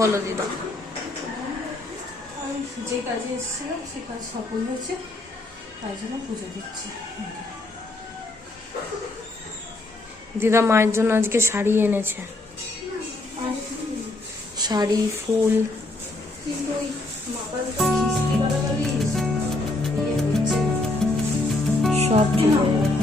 বলো দিদা। আমি যে কাজে এসেছিলাম সে কাজ সফল হয়েছে, তাই জন্য পুজো দিচ্ছি। দিদা মায়ের জন্য আজকে শাড়ি এনেছে, শাড়ি ফুল। কিন্তু ওই মাপালটা কিস্তি বাড়াবাড়ি ইয়ে হচ্ছে না। সব ঠিক হয়ে যাবে।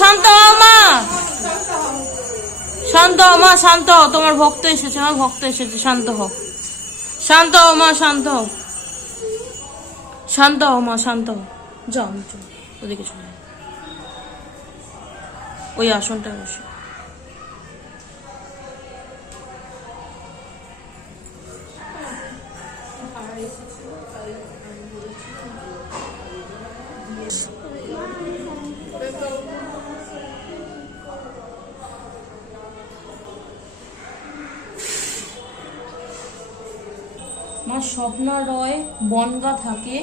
শান্ত হও মা, শান্ত হও মা, শান্ত হও, তোমার ভক্ত এসেছে মা, ভক্ত এসেছে, শান্ত হও, শান্ত হও মা, শান্ত হও, শান্ত হও মা, শান্ত হও। যাও চলো, ওদিকে চলে যাও। ওই আসনটা বসে। মা স্বপ্না রয় বনগা থাকে।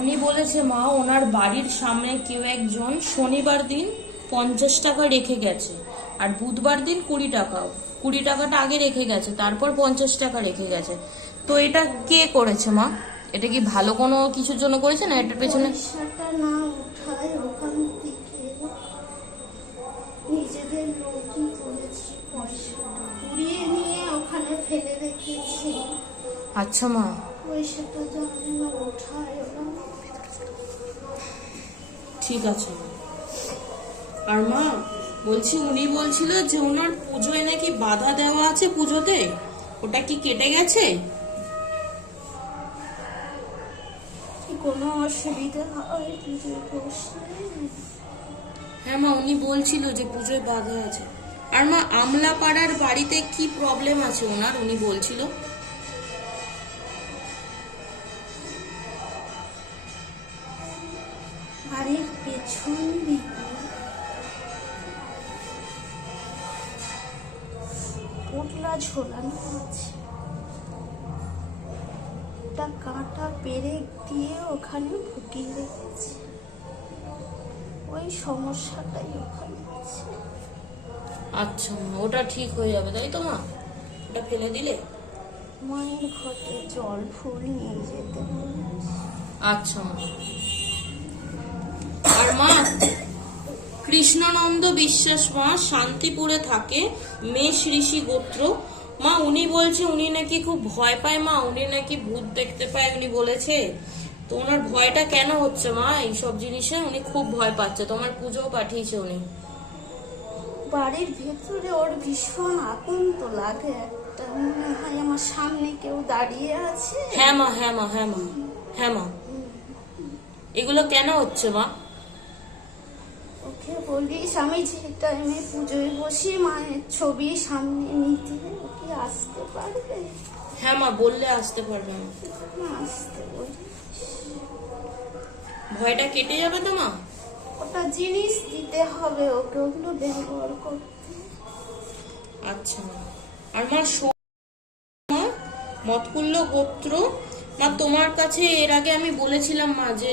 উনি বলেছে মা, ওনার বাড়ির সামনে কেউ একজন শনিবার দিন 50 টাকা রেখে গেছে, আর বুধবার দিন 20 টাকাও। 20 টাকাটা আগে রেখে গেছে, তারপর 50 টাকা রেখে গেছে। তো এটা কে করেছে মা? এটা কি ভালো কোনো কিছুর জন্য করেছে, না এটার পেছনে? পয়সাটা না উঠায় ওখান থেকে নিজেদের লোকই করেছে, পয়সাটা কুড়িয়ে নিয়ে ওখানে ফেলে রেখেছে। আচ্ছা মা, পয়সাটা জানে না উঠায় ওরা। ঠিক আছে। আর মা বলছি, উনি বলছিল যে ওনার পুজোয় নাকি বাধা দেওয়া আছে পুজোতে, ওটা কি কেটে গেছে? কি কোনো অসুবিধা হয় পুজোয় বসলে? হ্যাঁ মা, উনি বলছিল যে পুজোয় বাধা আছে। আর মা আমলাপাড়ার বাড়িতে কি প্রবলেম আছে ওনার, উনি বলছিল? বাড়ির পেছন দিকে পোটলা ঝোলানো আছে, একটা কাঁটা পেরেক দিয়ে ওখানে ফুটিয়ে রেখেছে। ওই সমস্যাটাই ওখানে আছে। আচ্ছা মা, ওটা ঠিক হয়ে যাবে তাই তো মা? ওটা ফেলে দিলে? মায়ের ঘটে জল ফুল নিয়ে যেতে বলেছে। আচ্ছা মা। আর মা কৃষ্ণনন্দ বিশ্বাস মা শান্তিপুরে থাকে, মেষ ঋষি গোত্র। মা উনি বলছে উনি নাকি খুব ভয় পায় মা, উনি নাকি ভূত দেখতে পায় উনি বলেছে। তো ওনার ভয়টা কেন হচ্ছে মা এইসব জিনিসে? উনি খুব ভয় পাচ্ছে, তোমার পুজো পাঠিয়েছে উনি। বাড়ির ভেতরে ওর ভীষণ আতঙ্ক লাগে একটা, মনে হয় আমার সামনে কেউ দাঁড়িয়ে আছে। হ্যাঁ মা, হ্যাঁ মা, হ্যাঁ মা, হ্যাঁ মা। এগুলো কেন হচ্ছে মা? ওকে বলিস আমি যে টাইমে পুজোয় বসি মায়ের ছবি সামনে নিতে, ওকে আসতে পারবে? হ্যাঁ মা, বললে আসতে পারবে মা। আসতে বলি, ভয়টা কেটে যাবে তো মা? ওটা জিনিস দিতে হবে ওকে, ওগুলো ব্যবহার করতে। আচ্ছা মা। আর মা মা মতকুল্য গোত্র। মা তোমার কাছে এর আগে আমি বলেছিলাম মা যে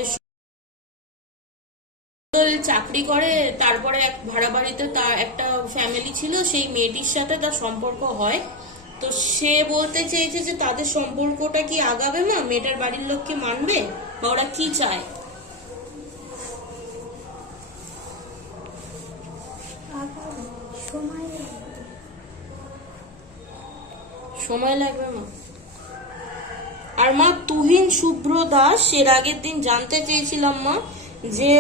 চাকরি করে, তারপরে এক ভাড়া বাড়িতে তার একটা ফ্যামিলি ছিল, সেই মেয়েটির সাথে তার সম্পর্ক হয়। তো সে বলতে চেয়েছে যে তাদের সম্পর্কটা কি আগাবে মা, মেয়েটার বাড়ির লোক কি মানবে, বা ওরা কি চায়? সময় লাগবে মা। আর মা তুহিন শুভ্র দাস, এর আগের দিন জানতে চেয়েছিলাম মা যে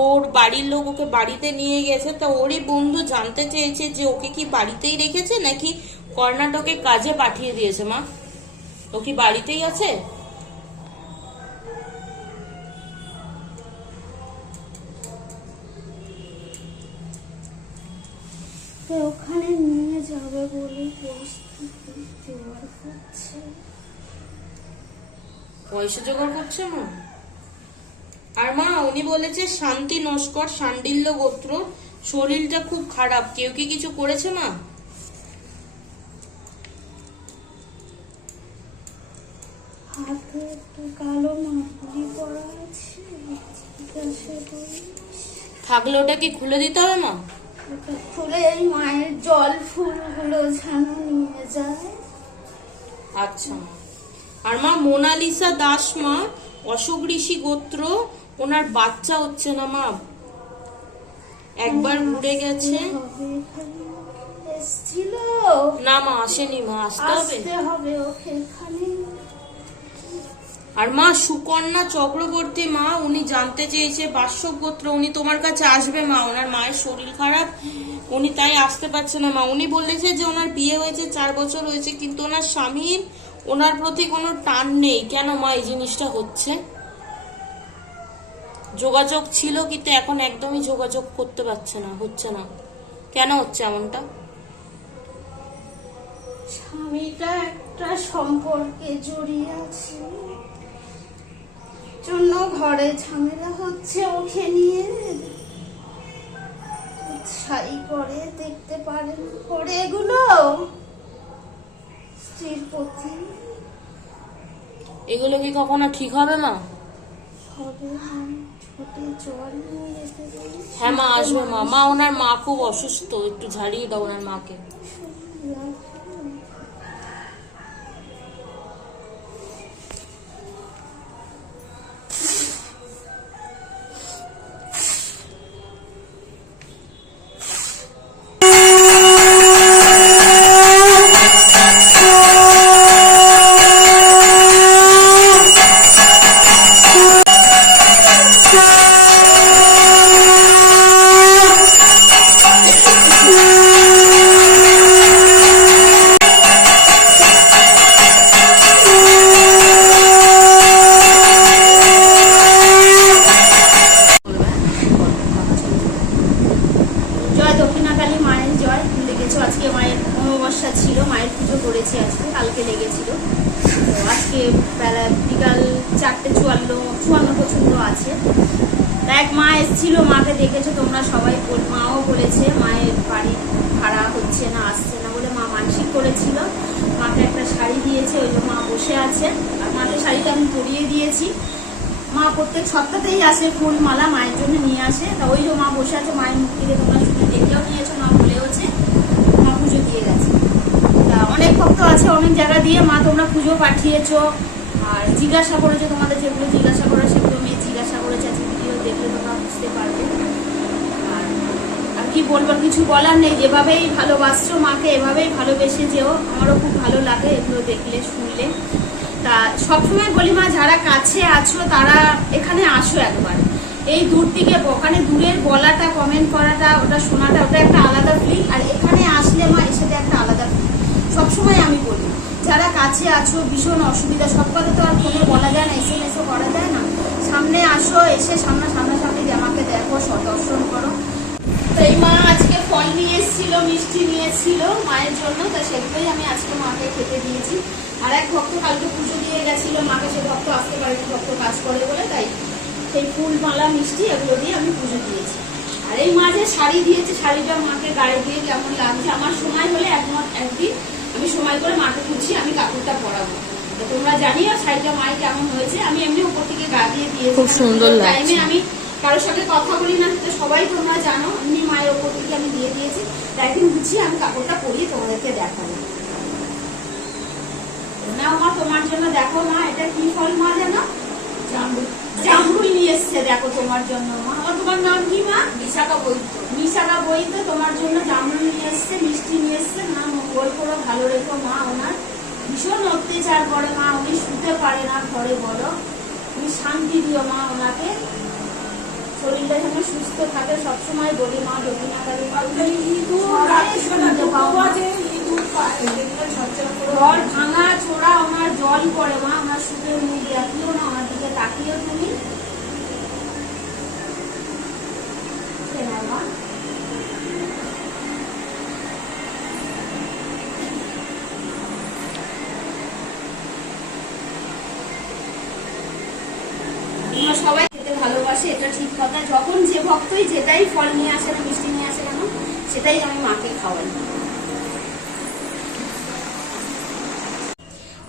ওর বাড়ির লোক ওকে বাড়িতে নিয়ে গেছে, তা ওরই বন্ধু জানতে চেয়েছে যে ওকে কি বাড়িতেই রেখেছে নাকি কর্ণাটকে কাজে পাঠিয়ে দিয়েছে মা, ও কি বাড়িতেই আছে? ওখানে নিয়ে যাবে বলে পরিস্থিতি জোগাড় করছে, পয়সা জোগাড় করছে মা। আর মা উনি বলেছে শান্তি নস্কর শান্ডিল্য গোত্র, শরীরটা খুব খারাপ, কেউ কি কিছু করেছে মা? হাতে একটা কালো মাপুরি পড়া আছে, জিজ্ঞাসা করি। থাকলে ওটা কি খুলে দিতে হবে মা? ওটা খুলে এই মায়ের জল ফুলগুলো যেন নিয়ে যায়। আচ্ছা মা। আর মা মোনালিসা দাস মা অশোক ঋষি গোত্র, ওনার বাচ্চা হচ্ছে না মা, একবার ঘুরে গেছে। এসছিল না মা, আসেনি মা, আসতে হবে। আসতে হবে ওকে এখানে। আর মা সুকন্যা চক্রবর্তী মা, উনি জানতে চেয়েছে বার্ষক গোত্র, উনি তোমার কাছে আসবে মা, ওনার মায়ের শরীর খারাপ, উনি তাই আসতে পারছে না মা। উনি বলেছে যে ওনার বিয়ে হয়েছে 4 বছর হয়েছে, কিন্তু ওনার স্বামীর ওনার প্রতি কোনো টান নেই। কেন মা এই জিনিসটা হচ্ছে? যোগাযোগ ছিল কিন্তু এখন একদমই যোগাযোগ করতে পারছে না, হচ্ছে না, কেন হচ্ছে এমনটা? স্বামীটা একটা সম্পর্কে জড়িয়ে আছে, জন্য ঘরে ঝামেলা হচ্ছে ওকে নিয়ে। ছাই করে দেখতে পারেন করে এগুলো স্ত্রীর প্রতি এগুলো কি কখনো ঠিক হবে মা? হবে না। ছোটে জল নিয়ে যেতে বলি। হ্যাঁ মা আসবে মা। মা ওনার মা খুব অসুস্থ, একটু ঝাড়িয়ে দাও ওনার মাকে। জয় দক্ষিণাকালী মায়ের জয়। লেগেছো আজকে মায়ের অমাবস্যা ছিল, মায়ের পুজো করেছি আজকে, কালকে লেগেছিল। তো আজকে বেলা বিকাল 4:54 পর্যন্ত আছে। এক মা এসেছিল, মাকে দেখেছো তোমরা সবাই, মাও বলেছে মায়ের বাড়ি ভাড়া হচ্ছে না, আসছে না বলে মা মানসিক করেছিল। মাকে একটা শাড়ি দিয়েছে, ওই যে মা বসে আছে, আর মাকে শাড়িটা আমি পরিয়ে দিয়েছি। মা প্রত্যেক সপ্তাহতেই আসে ফুল মালা মায়ের জন্য নিয়ে আসে। তা ওই যে মা বসে আছে, মায়ের মুখ থেকে তোমরা শুনে দেখেও নিয়েছো, মা বলেওছে মা পুজো দিয়ে গেছে। তা অনেক ভক্ত আছে অনেক জায়গা দিয়ে মা তোমরা পুজো পাঠিয়েছো, আর জিজ্ঞাসা করেছো, তোমাদের যেগুলো জিজ্ঞাসা করা সেগুলো মেয়ে জিজ্ঞাসা করেছে, আজকে ভিডিও দেখলে তোমরা বুঝতে পারবে। আর কি বলবো, কিছু বলার নেই। যেভাবেই ভালোবাসছো মাকে এভাবেই ভালোবেসে যেও, আমারও খুব ভালো লাগে এগুলো দেখলে শুনলে। তা সবসময় বলি মা, যারা কাছে আছো তারা এখানে আসো একবার। এই দূর থেকে ওখানে দূরের বলাটা, কমেন্ট করাটা, ওটা শোনাটা, ওটা একটা আলাদা ফিল, আর এখানে আসলে মা এর সাথে একটা আলাদা ফিল। সবসময় আমি বলি যারা কাছে আছো, ভীষণ অসুবিধা, সব কথা তো আর ফোনে বলা যায় না, SMS-ও করা যায় না। সামনে আসো, এসে সামনাসামনি আমাকে দেখো, দর্শন করো। তো এই মা আজকে ফল নিয়ে এসেছিল, মিষ্টি নিয়ে এসেছিল মায়ের জন্য, তা সেগুলোই আমি আজকে মাকে খেতে দিয়েছি। আর এক ভক্ত কালকে পুজো দিয়ে গেছিল, মাকে সে ভক্ত আসতে পারেনি, ভক্ত কাজ করে বলে, তাই সেই ফুল মালা মিষ্টি এগুলো দিয়ে আমি পুজো দিয়েছি। আর এই মা যে শাড়ি দিয়েছে, শাড়িটা মাকে গায়ে দিয়ে কেমন লাগছে, আমার সময় হলে একদিন আমি সময় করে মাকে খুঁজছি, আমি কাপড়টা পরাবো। তো তোমরা জানিও শাড়িটা মায়ের কেমন হয়েছে। আমি এমনি উপর থেকে গা দিয়ে দিয়েছি, খুব সুন্দর লাগছে। টাইমে আমি কারোর সাথে কথা বলি না, তো সবাই তোমরা জানো, এমনি মায়ের ওপর থেকে আমি দিয়ে দিয়েছি। তাই একদিন গুছিয়ে আমি কাপড়টা পরিয়ে তোমাদেরকে দেখাবো। নাও মা, তোমার জন্য দেখো মা, এটা কি ফল মা জানো? জামরুল নিয়ে এসছে, দেখো তোমার জন্য মা। তোমার নাম কি মা? বিশাখা বৈদ্য। বিশাখা বৈদ্য তোমার জন্য জামরুল নিয়ে এসছে, মিষ্টি নিয়ে এসছে। না মঙ্গল করো, ভালো রেখো মা। ওনার ভীষণ অত্যাচার করে মা, উনি শুতে পারে না ঘরে, বলো তুমি শান্তি দিও মা ওনাকে, শরীরটা যেন সুস্থ থাকে। সবসময় বলি মা দক্ষিণাকালী জল ভাঙা ছোড়া ওনার জল পড়ে মা, ওনার সুখের মুখ দেখিও না, ওনার দিকে তাকিও তুমি। মা সবাই খেতে ভালোবাসে, এটা ঠিক কথা। যখন যে ভক্তই যেটাই ফল নিয়ে আসে না, মিষ্টি নিয়ে আসে কেন, সেটাই আমি মাকে খাওয়াই।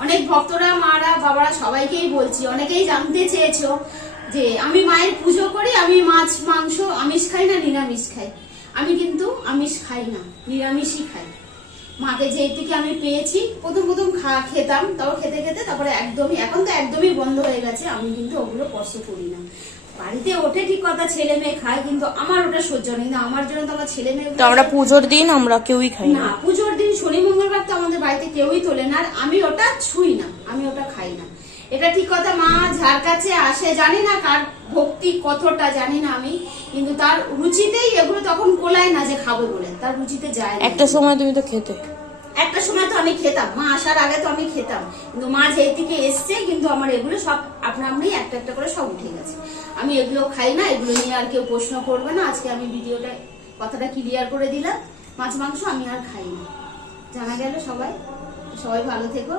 অনেক ভক্তরা, মারা, বাবারা সবাইকেই বলছি, অনেকেই জানতে চেয়েছো যে আমি মায়ের পুজো করি, আমি মাছ মাংস আমিষ খাই না নিরামিষ খাই। আমি কিন্তু আমিষ খাই না, নিরামিষই খাই। মাকে যেই থেকে আমি পেয়েছি, প্রথম খেতাম, তাও খেতে খেতে তারপরে একদমই, এখন তো একদমই বন্ধ হয়ে গেছে। আমি কিন্তু ওগুলো স্পর্শ করি না। বাড়িতে ওঠে ঠিক কথা, ছেলে মেয়ে খায়, কিন্তু আমার ওটা সহ্য নেই না। আমার জন্য তো আমার ছেলে মেয়ে, তো আমরা পুজোর দিন আমরা কেউই খাই না। পুজোর দিন শনি মঙ্গলবার তো আমাদের বাড়িতে কেউই তোলে না, আর আমি ওটা ছুঁই না, আমি ওটা খাই না। এটা ঠিক কথা, মা যার কাছে আসে জানি না কার ভক্তি কতটা জানি না আমি, কিন্তু তার রুচিতেই এগুলো তখন কোলায় না যে খাবে বলে, তার রুচিতে যায় না। একটা সময় তুমি তো খেতে, একটা সময় তো আমি খেতাম, মা আসার আগে তো আমি খেতাম, কিন্তু মা যেই থেকে এসছে কিন্তু আমার এগুলো সব আপনা আপনি একটা একটা করে সব উঠে গেছে। আমি এগুলো খাই না, এগুলো নিয়ে আর কেউ প্রশ্ন করবে না। আজকে আমি ভিডিওটা কথাটা ক্লিয়ার করে দিলাম, মাছ মাংস আমি আর খাই না, জানা গেল। সবাই সবাই ভালো থেকো।